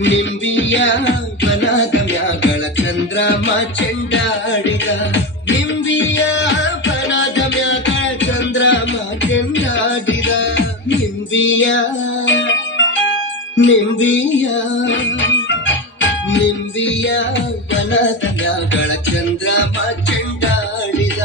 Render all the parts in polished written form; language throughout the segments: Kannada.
ನಿಂಬಿಯ ಬನದ ಮ್ಯಾಗಳ ಚಂದ್ರಮ ಚೆಂಡಾಡಿದ ನಿಂಬಿಯ ಬನದ ಮ್ಯಾಗಳ ಚಂದ್ರಮ ಚೆಂಡಾಡಿದ ನಿಂಬಿಯ ನಿಂಬಿಯ ನಿಂಬಿಯ ಬನದ ಮ್ಯಾಗಳ ಚಂದ್ರಮ ಚೆಂಡಾಡಿದ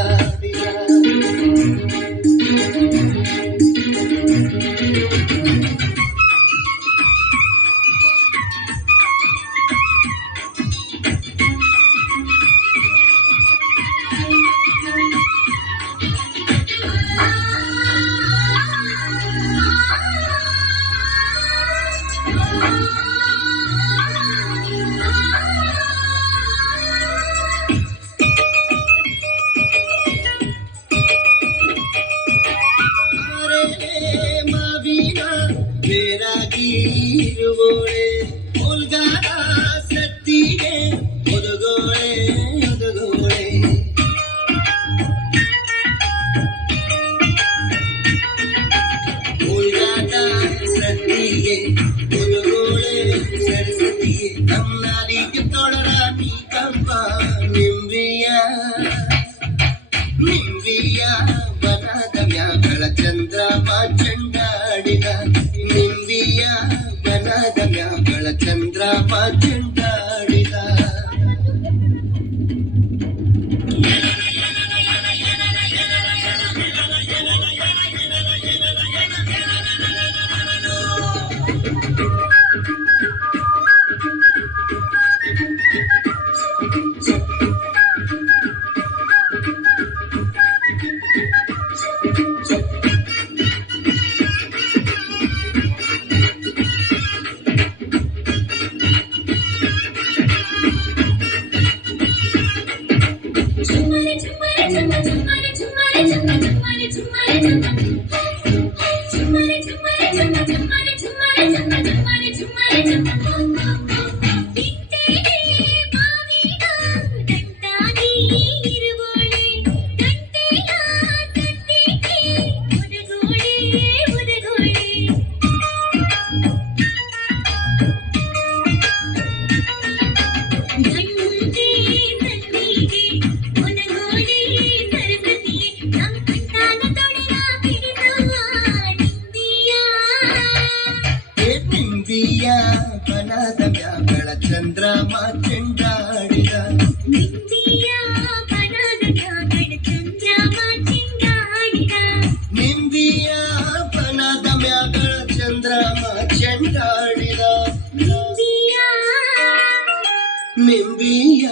ಬೇರಾಗಿರುವೋಳೆ ಉಲ್ಗಾದ ಸತ್ತಿಗೆ ಒದಗೋಳೆ ಒದಗೋಳೆ ಉಲ್ಗಾದ ಸತ್ತಿಗೆ ಒದಗೋಳೆ ಸರಸ್ವತಿಗೆ ನಮ್ಮನಾಲಿಗೆ ತೊಡರ ನೀ ಕಂಪ ನಿಂಬಿಯ ನಿಂಬಿಯ ಬನದ ಮ್ಯಾಗಳ ಚಂದ್ರಮ ಚೆಂಡಾಡಿದ ನಿಂಬಿಯ ಬನದ ಮ್ಯಾಗಳ ಚಂದ್ರಮ ಚೆಂಡಾಡಿದ ನಿಂಬಿಯ ಬನದ ಮ್ಯಾಗಳ ಚಂದ್ರಮ ಚೆಂಡಾಡಿದ ನಿಂಬಿಯ ಬನದ ಮ್ಯಾಗಳ ಚಂದ್ರಮ ಚೆಂಡಾಡಿದ ನಿಂಬಿಯ ಬನದ ಮ್ಯಾಗಳ ಚಂದ್ರಮ ಚೆಂಡಾಡಿದ ನಿಂಬಿಯ ನಿಂಬಿಯ